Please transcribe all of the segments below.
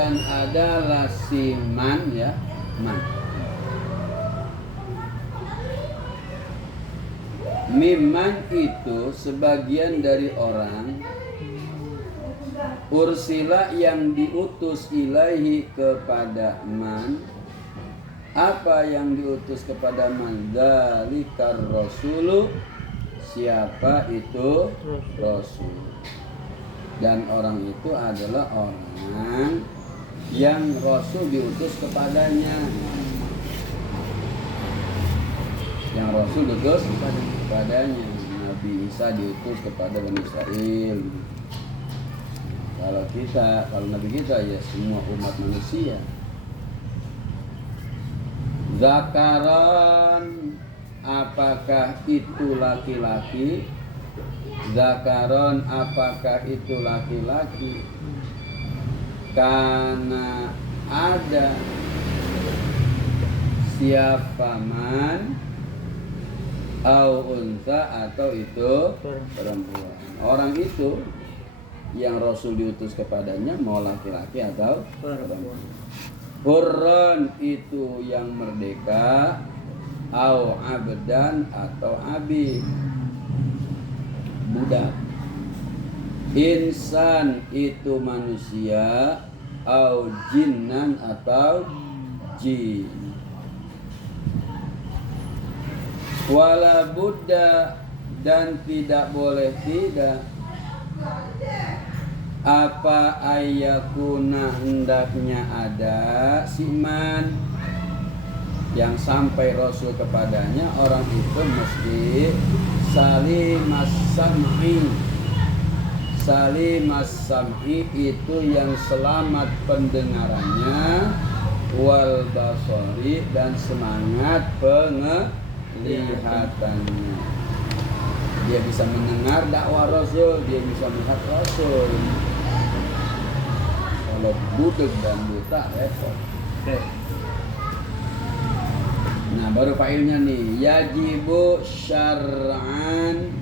dan adalah si man, ya, man. Mimman itu sebagian dari orang ursila yang diutus ilaihi kepada man. Apa yang diutus kepada man? Dzalikar rasulu, siapa itu rasul. Dan orang itu adalah orang yang rasul diutus kepadanya. Yang rasul diutus kepadanya. Nabi Isa diutus kepada Bani Israel. Kalau Nabi kita ya semua umat manusia. Zakaron, apakah itu laki-laki? Zakaron, apakah itu laki-laki? Karena ada siapa man au unsa, atau itu perempuan. Orang itu yang Rasul diutus kepadanya mau laki-laki atau perempuan. Hurran itu yang merdeka, au abdan atau abid, budak. Insan itu manusia, au jinnan atau jin. Wala buddha, dan tidak boleh tidak apa ayakuna, hendaknya ada siman yang sampai Rasul kepadanya. Orang itu mesti salimas sam'i. Salimas sam'i itu yang selamat pendengarannya, wal basari, dan semangat penglihatannya. Dia bisa mendengar dakwah Rasul, dia bisa melihat Rasul. Kalau budeg dan buta repot. Nah, baru failnya nih. Yajibu syar'an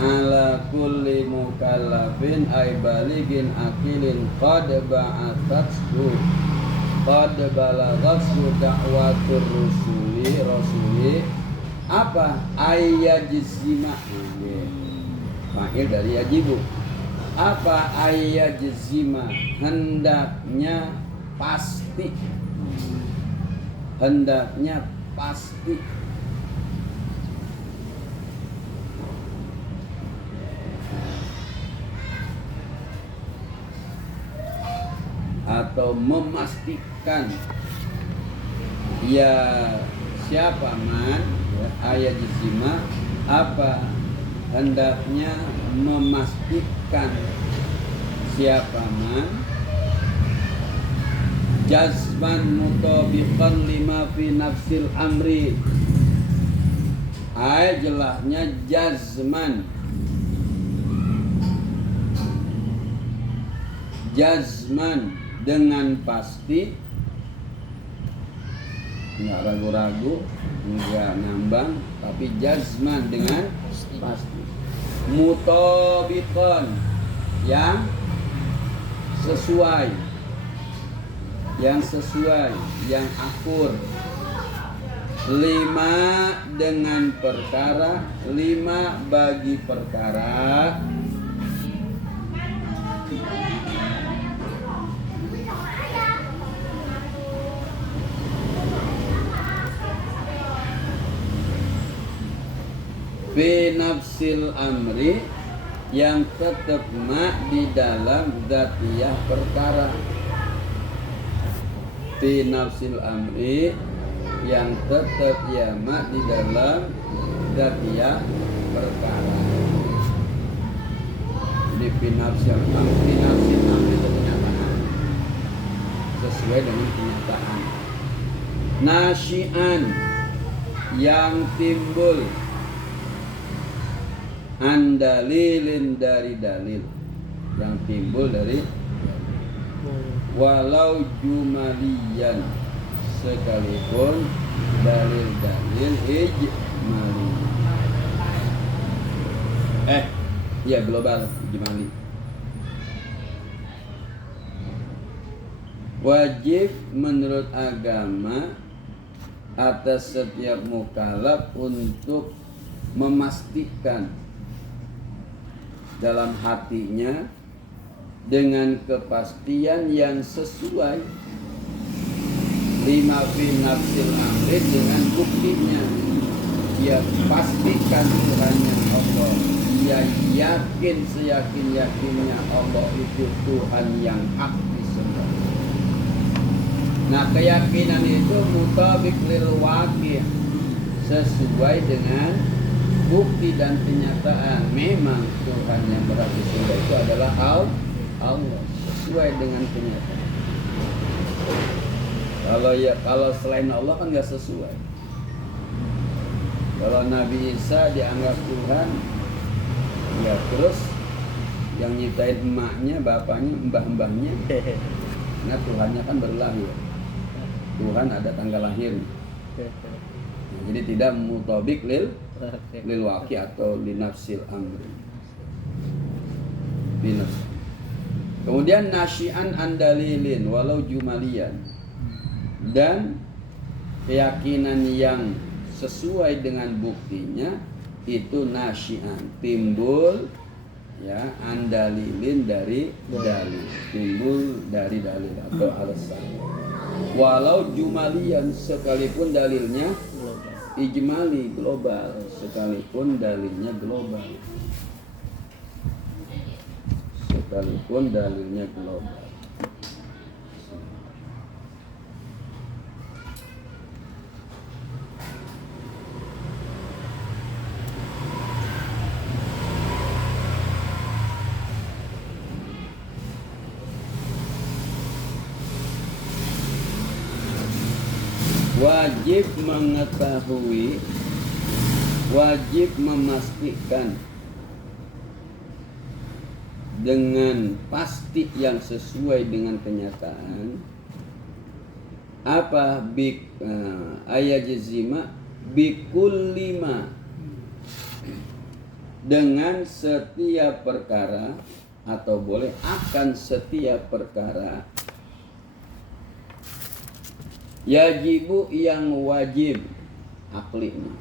ala kulli mukallafin ay baligin akilin qad ba'atathu qad balaghathu da'watur rasuli apa? Ayyajzima. Fa'il dari yajibu. Apa? Ayyajzima, hendaknya pasti. Hendaknya pasti. Atau memastikan. Ya, siapa man? Ayat jisima, apa? Hendaknya memastikan siapa man jazman mutabiqan lima fi nafsil amri. Ay jelasnya jazman, jazman dengan pasti, nggak ragu-ragu, nggak ngambang, tapi jazman dengan pasti. Mutabiqan, yang sesuai, yang sesuai, yang akur. Lima dengan perkara, lima bagi perkara fi nafsil amri, yang tetap ma di dalam zatiyah perkara. Fi nafsil amri, yang tetap ya ma di dalam zatiyah perkara. Jadi fi nafsil amri itu kenyataan, sesuai dengan kenyataan. Nasyian, yang timbul, andalilin, dari dalil, yang timbul dari walau jumaliyan, sekalipun dalil-dalil ijmali. Ya global ijmali. Wajib menurut agama atas setiap mukallaf untuk memastikan dalam hatinya dengan kepastian yang sesuai lima fi nafsil amri dengan buktinya. Dia pastikan Tuhannya Allah, dia yakin seyakin-yakinnya Allah itu Tuhan yang hak disembah. Nah, keyakinan itu mutabik lil waqi', sesuai dengan bukti dan kenyataan. Memang Tuhan yang berhak disembah itu adalah Allah, sesuai dengan kenyataan. Kalau selain Allah kan nggak sesuai. Kalau Nabi Isa dianggap Tuhan, ya terus yang nyiptain emaknya, bapaknya, mbah-mbahnya, nah Tuhannya kan baru lahir. Tuhan ada tanggal lahirnya. Nah, jadi tidak mutabik lil waqi' atau linafsil amri. Binus. Kemudian nasyi'an andalilin walau jumalian, dan keyakinan yang sesuai dengan buktinya itu nasyi'an, timbul ya, andalilin dari dalil, timbul dari dalil atau alasan. Walau jumalian, sekalipun dalilnya ijmali, global, sekalipun dalilnya global, sekalipun dalilnya global. Wajib mengetahui, wajib memastikan dengan pasti yang sesuai dengan kenyataan. Apa ayat jazima bikul lima, dengan setiap perkara, atau boleh akan setiap perkara, yajibu yang wajib aklinya,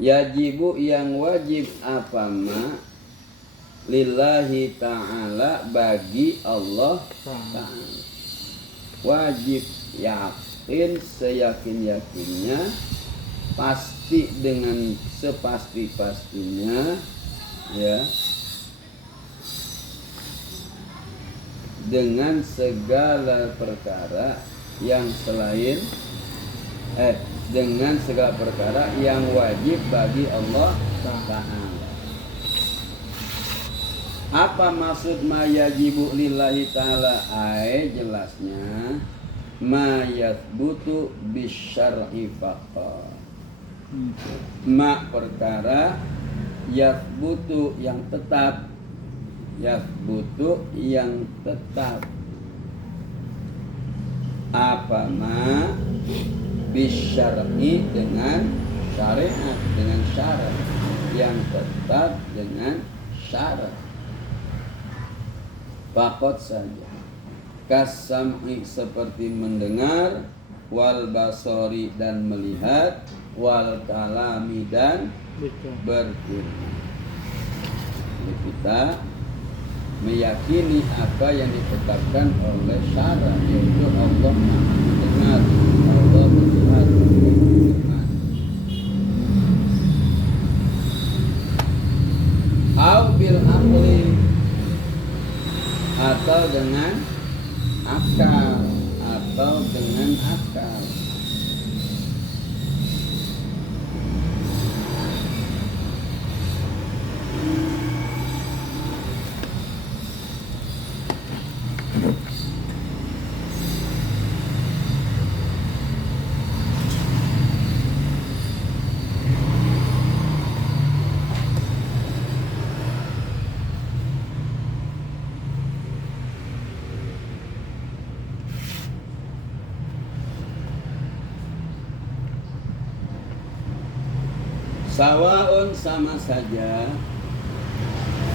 yajibu yang wajib apa ma lillahi ta'ala, bagi Allah ta'ala, wajib yakin seyakin-yakinnya, pasti dengan sepasti-pastinya, ya, dengan segala perkara yang selain dengan segala perkara yang wajib bagi Allah Ta'ala. Apa maksud ma yajibu lillahi ta'ala? Jelasnya ma yathbutu bisyar'i faqat. Ma perkara yathbutu yang tetap, yathbutu yang tetap. Apa ma bisyar'i, dengan syariat, dengan syarat yang tetap, dengan syarat. Faqat saja. Kasam'i, seperti mendengar, wal basori, dan melihat, wal kalami, dan berfirman. Jadi kita meyakini apa yang ditetapkan oleh syarat, yaitu Allah Maha mendengar, Allah melihat, berfirman. Au bil aqli, atau dengan akal, atau dengan akal. Sawaun, sama saja,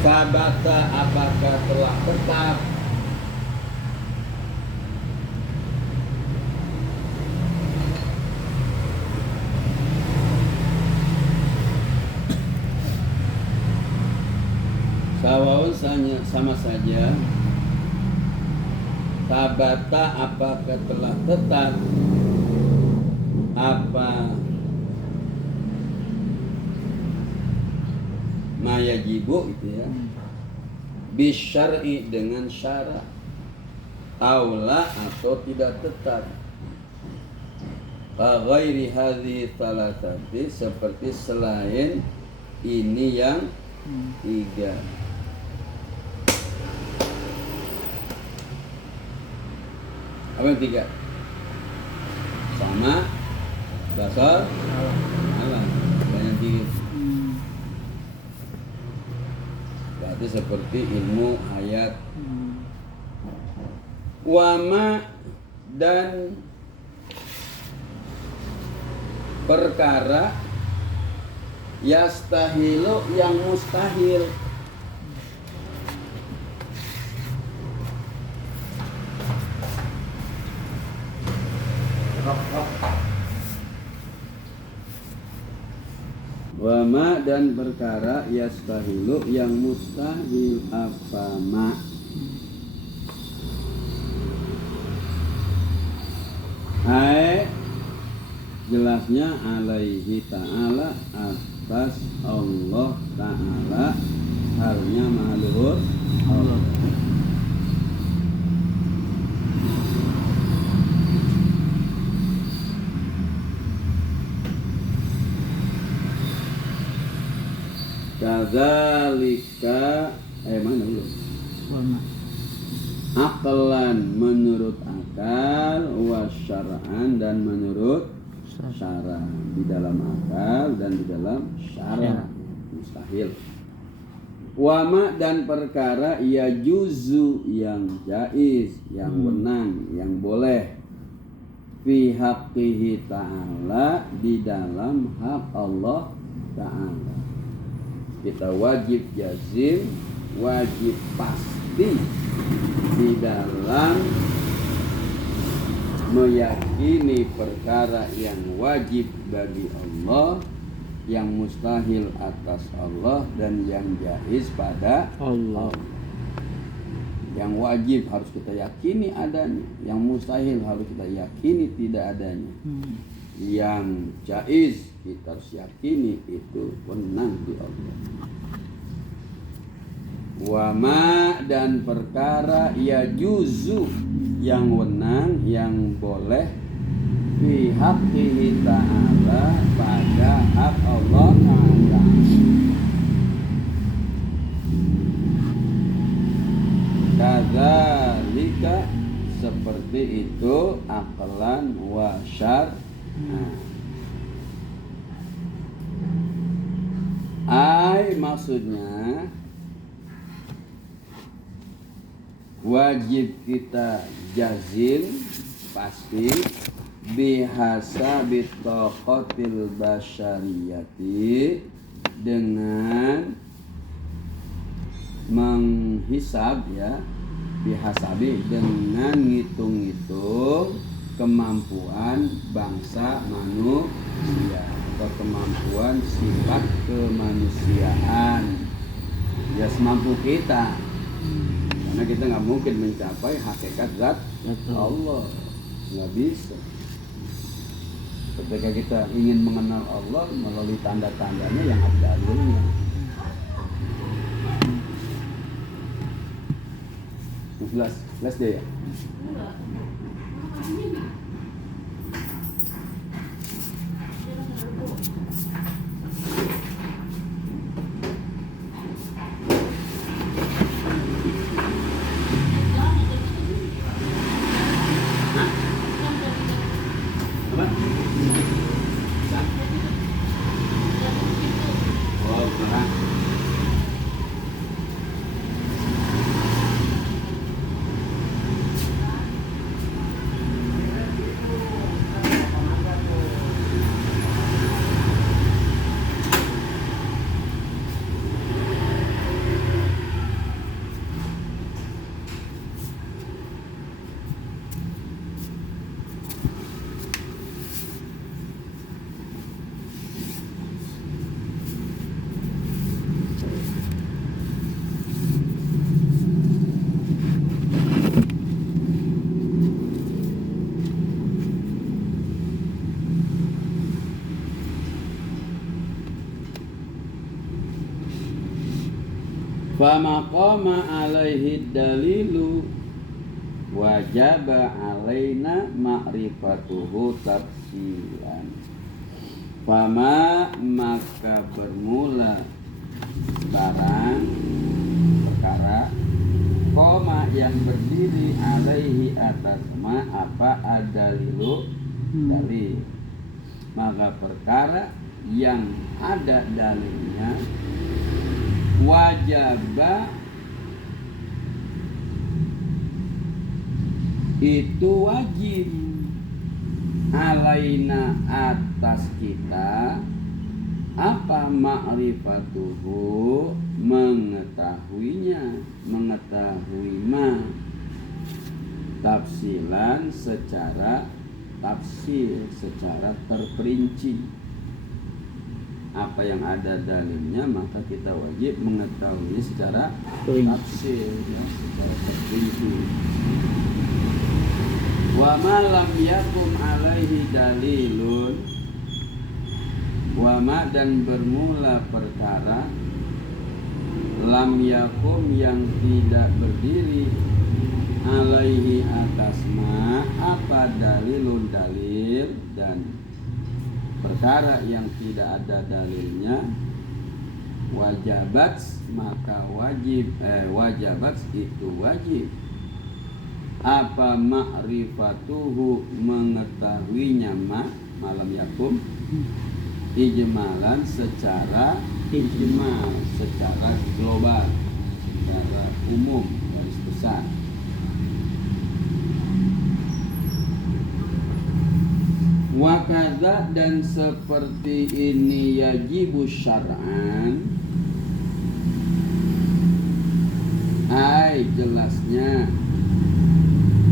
sabata, apakah telah tetap, sama saja. Tabata apakah telah tetap, apa mayajibu itu ya, bisyar'i dengan syarat, aula atau tidak tetap. Ghairi hadhihi thalathati, seperti selain ini yang tiga. Apa yang tiga? Sama, basar, alam. Banyak tiga. Berarti seperti ilmu ayat. Wama dan perkara yastahilu yang mustahil. Wama dan perkara yastahilu yang mustahil. Apa ma? Hai, jelasnya alaihi ta'ala, atas Allah ta'ala, halnya mahaluhur Allah. Kadzalika mana dulu? Aqlan menurut akal, wa syar'an dan menurut syara. Di dalam akal dan di dalam syara mustahil. Wama dan perkara ya juzu yang jaiz, yang wenang, yang boleh. Fi haqqihi ta'ala, di dalam hak Allah ta'ala. Kita wajib jazim, wajib pasti di dalam meyakini perkara yang wajib bagi Allah, yang mustahil atas Allah, dan yang jaiz pada Allah. Yang wajib harus kita yakini adanya, yang mustahil harus kita yakini tidak adanya. Yang jaiz kita harus yakini itu wenang di Allah. Wama dan perkara ya juzu yang wenang, yang boleh, fi haqqihi ta'ala, pada hak Allah ta'ala. Kadzalika seperti itu aqlan wa syar'an. Maksudnya wajib kita jazim pasti bihasa bitaqatil basyariyati, dengan menghisab ya, bihasabi dengan ngitung-ngitung kemampuan bangsa manusia atau kemampuan sifat kemanusiaan ya, semampu kita, karena kita nggak mungkin mencapai hakikat zat Allah, nggak bisa. Ketika kita ingin mengenal Allah melalui tanda-tandanya yang ada dalilnya. Jelas dia ya. famaqama alaihi dalilu wajaba alaina ma'rifatuhu tafsilan. Fama maka bermula barang perkara koma yang berdiri alaihi atas ma apa adalilu dalil, maka perkara yang ada dalilnya wajaba itu wajib alaina atas kita apa ma'rifatuhu mengetahuinya, mengetahui ma tafsilan secara tafsir, secara terperinci. Apa yang ada dalilnya maka kita wajib mengetahuinya secara tafsir, ya, secara terperinci. Wa ma lam yakum alaihi dalilun, wa ma dan bermula perkara lam yakum yang tidak berdiri alaihi atas ma apa dalilun dalil, dan perkara yang tidak ada dalilnya wajabat maka wajib wajabat itu wajib apa ma'rifatuhu mengetahuinya malam yakum ijmalan secara ijmal, secara global, secara umum, garis besar. Wakadha dan seperti ini yajibu syar'an, ai jelasnya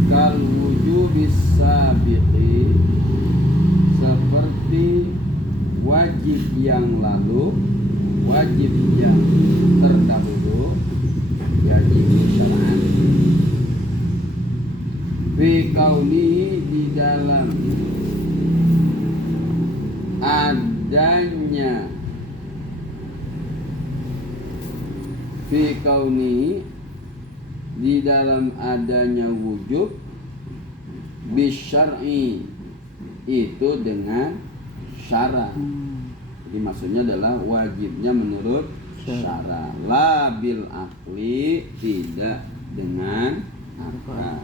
kal wujubis sabiqi seperti wajib yang lalu, wajib yang terdahulu, wajib syar'an fi kauni di dalam adanya fi kauni di dalam adanya wujub bisyar'i itu dengan syara. Jadi maksudnya adalah wajibnya menurut syara, la bil akli, tidak dengan akal.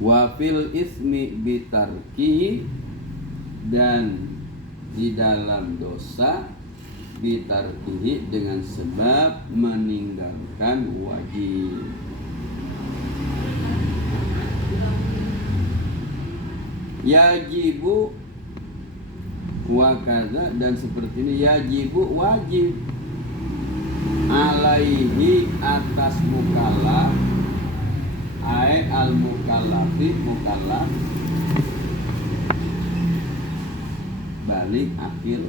Wa fil ismi bitarki dan di dalam dosa bitarkihi dengan sebab meninggalkan wajib. Yajibu wakaza dan seperti ini yajibu wajib alaihi atas mukallaf ai al mukallafi mukallaf balik akhir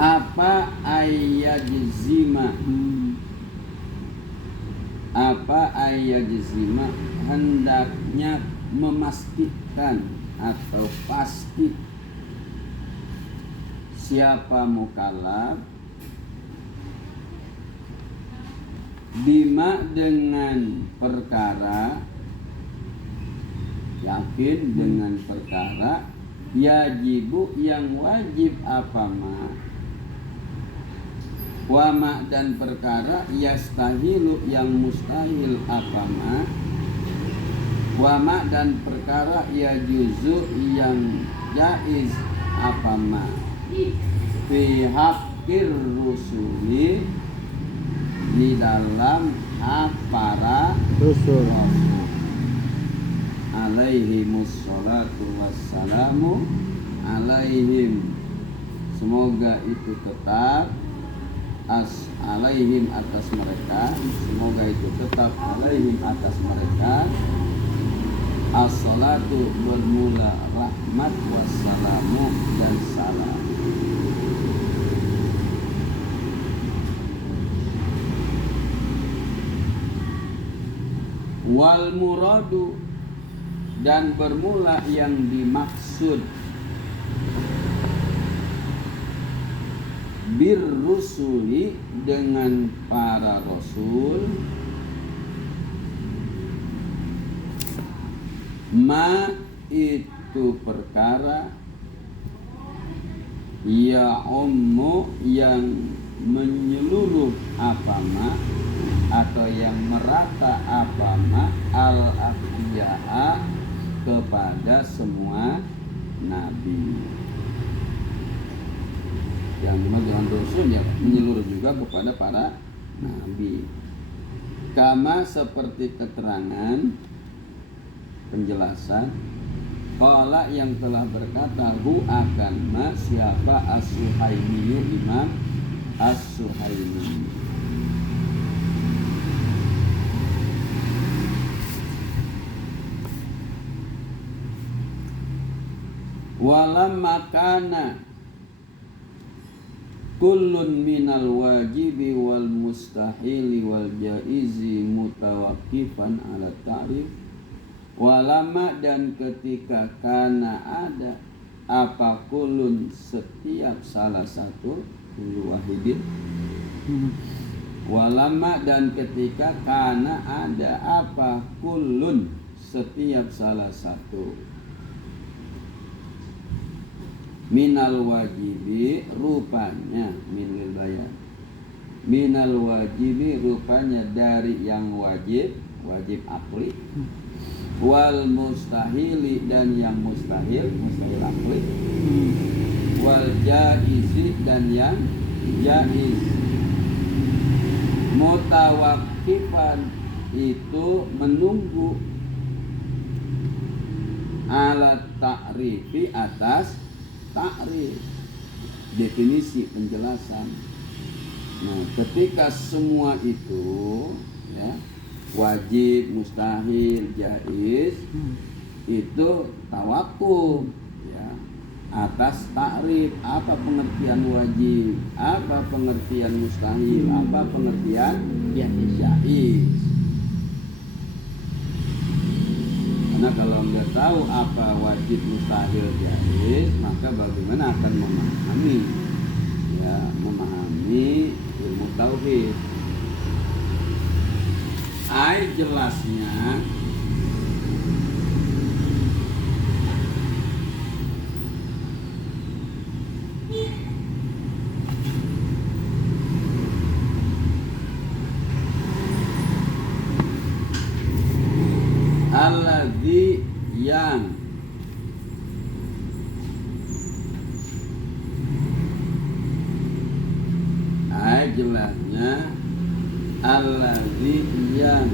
apa ayajzima apa ayajzima hendaknya memastikan atau pasti siapa mukallaf bima dengan perkara, yakin dengan perkara yajibu yang wajib apa ma wama dan perkara yastahilu yang mustahil apa ma wama dan perkara yajuzu yang jaiz apa ma fi haqqir rusuli di dalam hak para rasul alaihimus salatu wassalamu alaihim semoga itu tetap alaihim atas mereka, semoga itu tetap alaihim atas mereka as-salatu bermula rahmat wassalamu dan salam. Wal muradu, dan bermula yang dimaksud bir rusuli, dengan para rasul, ma itu perkara ya ummu yang menyeluruh apa ma, atau yang merata apa ma, al anbiya, kepada semua nabi. Yang dimaksud rasul ya menyeluruh juga kepada para nabi. Kama, seperti keterangan penjelasan qala, yang telah berkata hu akan ma, siapa as-Suhaimi, Imam as-Suhaimi. Walam makana kullun minal wajibi wal mustahili wal jaizi mutawaqqifan ala ta'rif. Walama, dan ketika kana ada apa kulun, setiap salah satu, kullu wahidin. Walama, dan ketika kana ada apa kulun, setiap salah satu, minal wajibi, rupanya minil bayan, minal wajibi, rupanya dari yang wajib, wajib akli, wal mustahili, dan yang mustahil, mustahil akli, wal jaizi, dan yang jaiz. Mutawaqqifan, itu menunggu, ala ta'rifi, atas ta'rif, definisi, penjelasan. Nah, ketika semua itu ya, wajib, mustahil, jaiz, itu tawakuf ya, atas ta'rif. Apa pengertian wajib, apa pengertian mustahil, apa pengertian jaiz. Karena kalau nggak tahu apa wajib, mustahil, jaiz, maka bagaimana akan memahami ya, memahami ilmu tauhid. Jelasnya alladzi, yang jelasnya alladzi, yang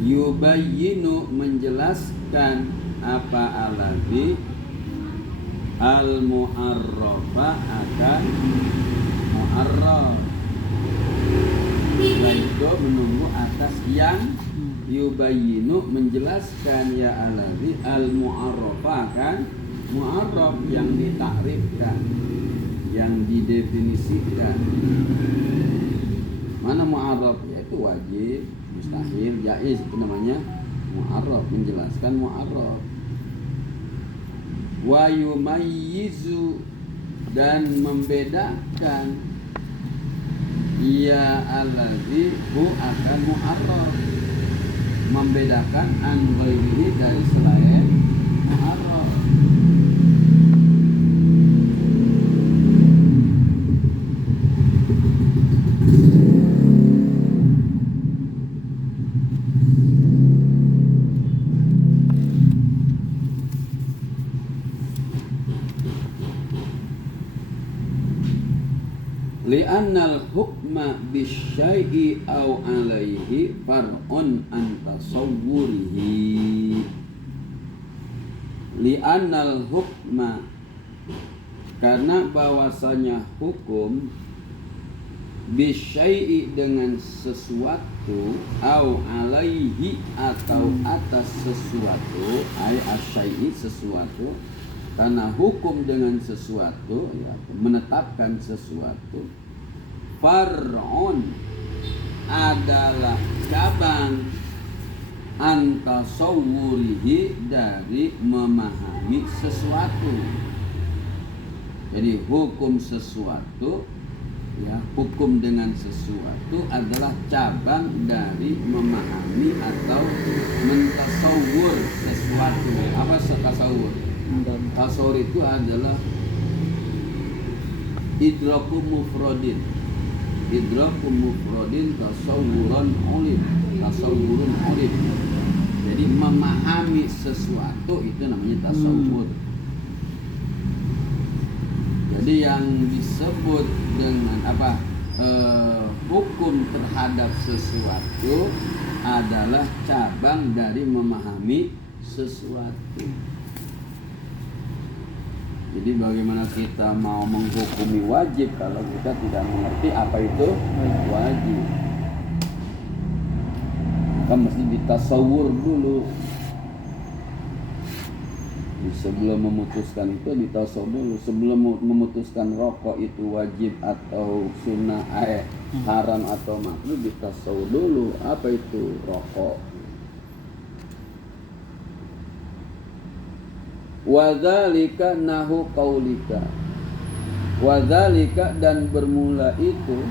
yubayyinu, menjelaskan apa alladzi, al mu'arrafa, akan mu'arraf. Setelah itu menunggu atas yang, yubayyinu, menjelaskan ya alladzi, al mu'arrafa, akan mu'arraf, yang ditakrifkan, yang didefinisikan. Mana mu'arraf? Yaitu wajib, mustahil, jaiz, itu namanya mu'arraf, menjelaskan mu'arraf. Wa yumayyizu, dan membedakan ya alladzi, hu akan mu'arraf, membedakan an ghairihi, dari selain mu'arraf. Li'annal hukma bisyai'i au alaihi far'un an tasawwurihi. Li'annal hukma, karena bahwasanya hukum bisyai'i dengan sesuatu, au alaihi atau atas sesuatu, ay asyai'i sesuatu, karena hukum dengan sesuatu, ya, menetapkan sesuatu. Far'un adalah cabang antasawwurihi dari memahami sesuatu. Jadi hukum sesuatu, ya, hukum dengan sesuatu adalah cabang dari memahami atau mentasawwur sesuatu. Apa tasawwur? Tasawwur itu adalah idraku mufradin. Idraku mufradin tasawwurun ulim. Tasawwurun ulim. Jadi memahami sesuatu itu namanya tasawwur. Jadi yang disebut dengan hukum terhadap sesuatu adalah cabang dari memahami sesuatu. Jadi bagaimana kita mau menghukumi wajib kalau kita tidak mengerti apa itu wajib? Maka mesti ditasawur dulu. Sebelum memutuskan itu ditasawur dulu. Sebelum memutuskan rokok itu wajib atau sunnah, haram atau makruh, ditasawur dulu apa itu rokok. Wadzalika nahu qaulika. Wadzalika dan bermula itu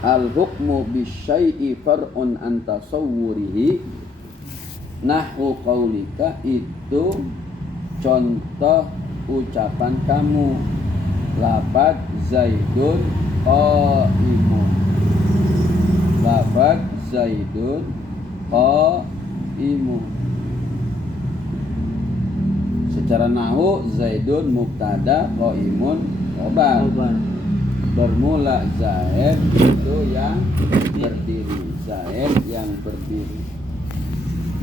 al-hukmu bisyai'i far'un an tasawwurihi. Nahu qaulika itu contoh ucapan kamu. Lafaz Zaidun qaimun. Lafaz Zaidun qaimun. Secara nahu Zaidun mubtada, qaimun khobar. Bermula Zaid itu yang berdiri. Zaid yang berdiri.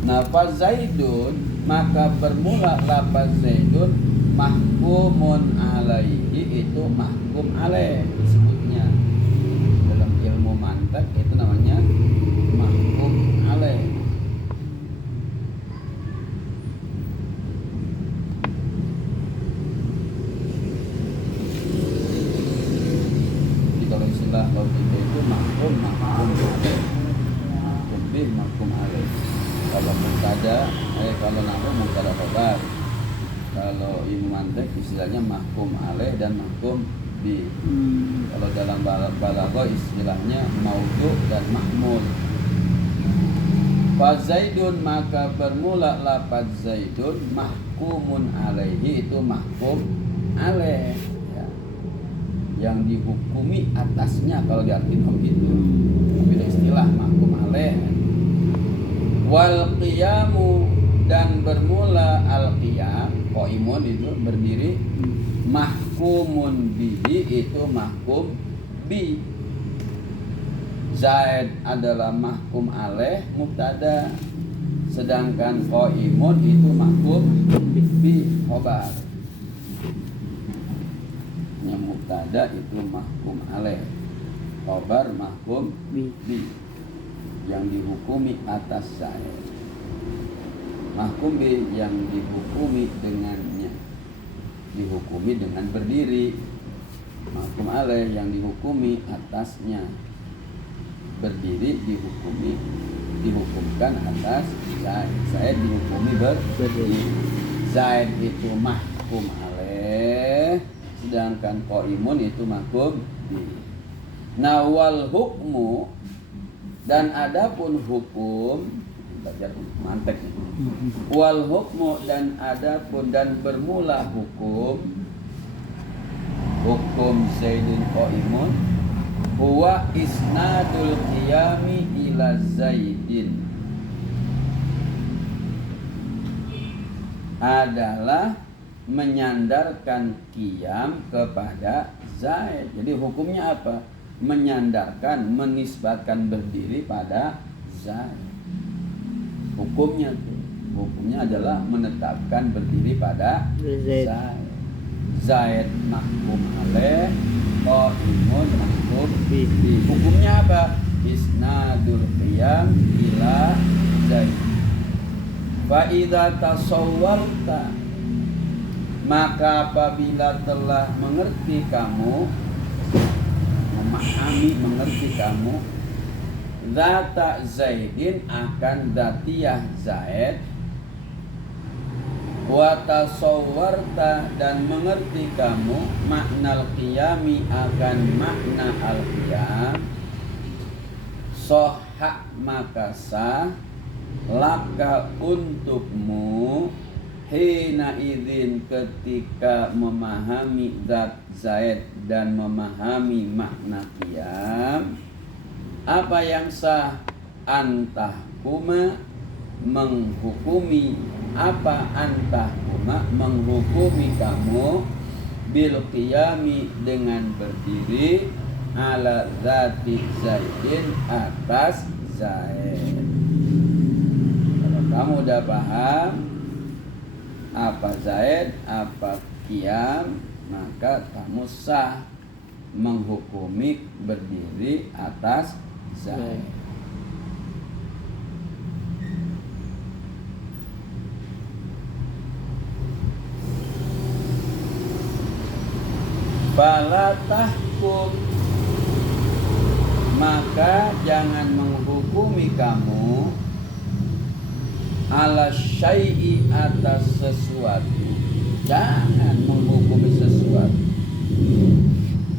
Lafaz Zaidun, maka bermula lafaz Zaidun mahkumun alaihi, itu mahkum alaih disebutnya dalam ilmu mantak, itu namanya mahkum alaih. Jadi kalau istilah logika itu mahkum alaih, mahkum bih, mahkum alaih. Kalau mubtada, kalau nahu mubtada khobar. Kalau ilmu mantik istilahnya mahkum alaih dan mahkum bi. Kalau dalam balaghah istilahnya maudhu dan mahmul. Fa Zaidun, maka bermula lafaz Zaidun mahkumun alaihi, itu mahkum alaih, ya, yang dihukumi atasnya kalau diartikan begitu. Bila istilah mahkum alaih. Wal qiyamu, dan bermula al qiyam, qaimun itu berdiri, mahkumun bihi itu mahkum bi. Zaid adalah mahkum alaih mubtada, sedangkan qaimun itu mahkum bi khobar. Yang mubtada itu mahkum alaih, khobar mahkum bi, yang dihukumi atas Zaid. Mahkum bi yang dihukumi dengannya, dihukumi dengan berdiri. Mahkum alaih yang dihukumi atasnya, berdiri dihukumkan atas Zaid. Zaid dihukumi berdiri. Zaid itu mahkum alaih, sedangkan qaimun itu mahkum bi. Nawal hukmu, dan adapun hukum, belajar mantek. Wal hukmu, dan adapun dan bermula hukum Zaidun qaimun, huwa isnadul qiyami ila Zaidin, adalah menyandarkan qiyam kepada Zaid. Jadi hukumnya apa? Menyandarkan, menisbatkan berdiri pada Zaid. Hukumnya adalah menetapkan berdiri pada Zaid. Zaid mahkum alaih, qaimun mahbub bihi. Hukumnya apa? Isnadul qiyam ila zaid. Fa idza tasawwarta, maka apabila telah mengerti kamu, memahami, mengerti kamu, zata zaidin akan zatiyah zaid, wa tasawwarta dan mengerti kamu maknal qiyami akan makna al-qiyam, sohak maka sah laka untukmu hina idzin ketika memahami zat zaid dan memahami makna qiyam. Apa yang sah? Antahkuma, menghukumi. Apa antahkuma? Menghukumi kamu bil qiyami dengan berdiri ala zati zaidin atas zaid. Kalau kamu udah paham apa zaid, apa qiyam, maka kamu sah menghukumi berdiri atas zaid. Fala tahkum, maka jangan menghukumi kamu ala syai'i atas sesuatu. Jangan menghukumi sesuatu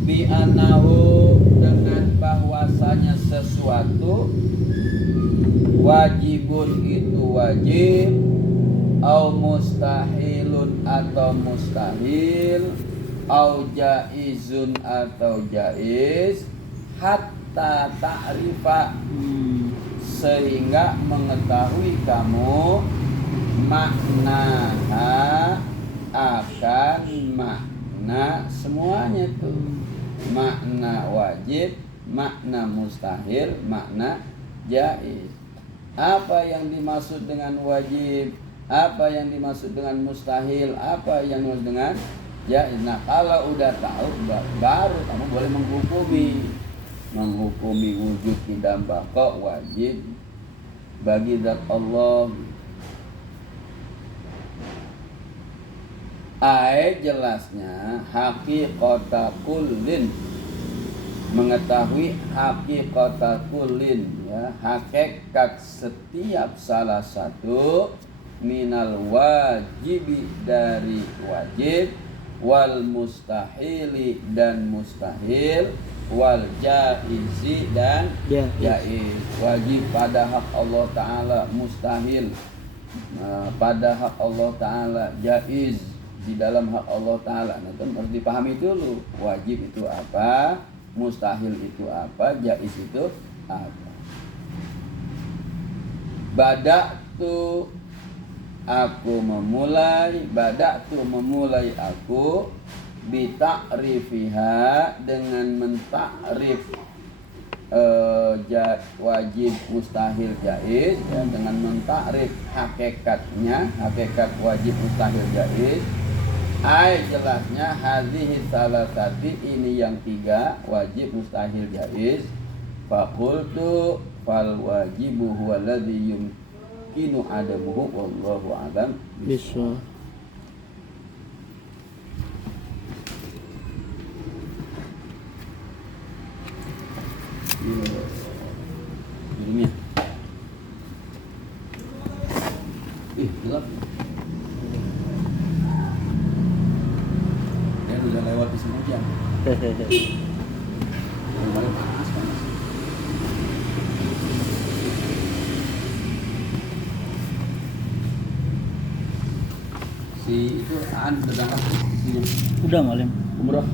bi anahu dengan bahwasanya sesuatu wajibun itu wajib, au mustahilun atau mustahil, au jaizun atau jaiz, hatta ta'rifa, sehingga mengetahui kamu maknaha akan makna semuanya tuh, makna wajib, makna mustahil, makna jaiz. Apa yang dimaksud dengan wajib, apa yang dimaksud dengan mustahil, apa yang dimaksud dengan jaiz. Nah, kalau udah tahu baru kamu boleh menghukumi wujud tidak baqa wajib bagi zat Allah. Jelasnya haqiqata kullin, mengetahui haqiqata kullin, ya, hakikat setiap salah satu, minal wajibi dari wajib, wal mustahili dan mustahil, wal jaizi dan jaiz. Wajib pada hak Allah Ta'ala, mustahil pada hak Allah Ta'ala, jaiz di dalam hak Allah Ta'ala. Nah, itu harus dipahami dulu, wajib itu apa, mustahil itu apa, jaiz itu apa. Bada'tu, aku memulai, bada'tu memulai aku, bita'rifiha dengan mentakrif wajib, mustahil, jaiz, ya, dengan mentakrif hakikatnya, hakikat wajib, mustahil, jaiz. Jelasnya hadhihi salasati, ini yang tiga, wajib, mustahil, jaiz. Faqultu fal wajibu huwa alladhi yumkinu adamuhu wallahu a'lam bishawab. Jadinya gelap. Ya udah lewat di sini jam. Kemarin panas. Si itu Aan udah berangkat. Udah malam. Umroh.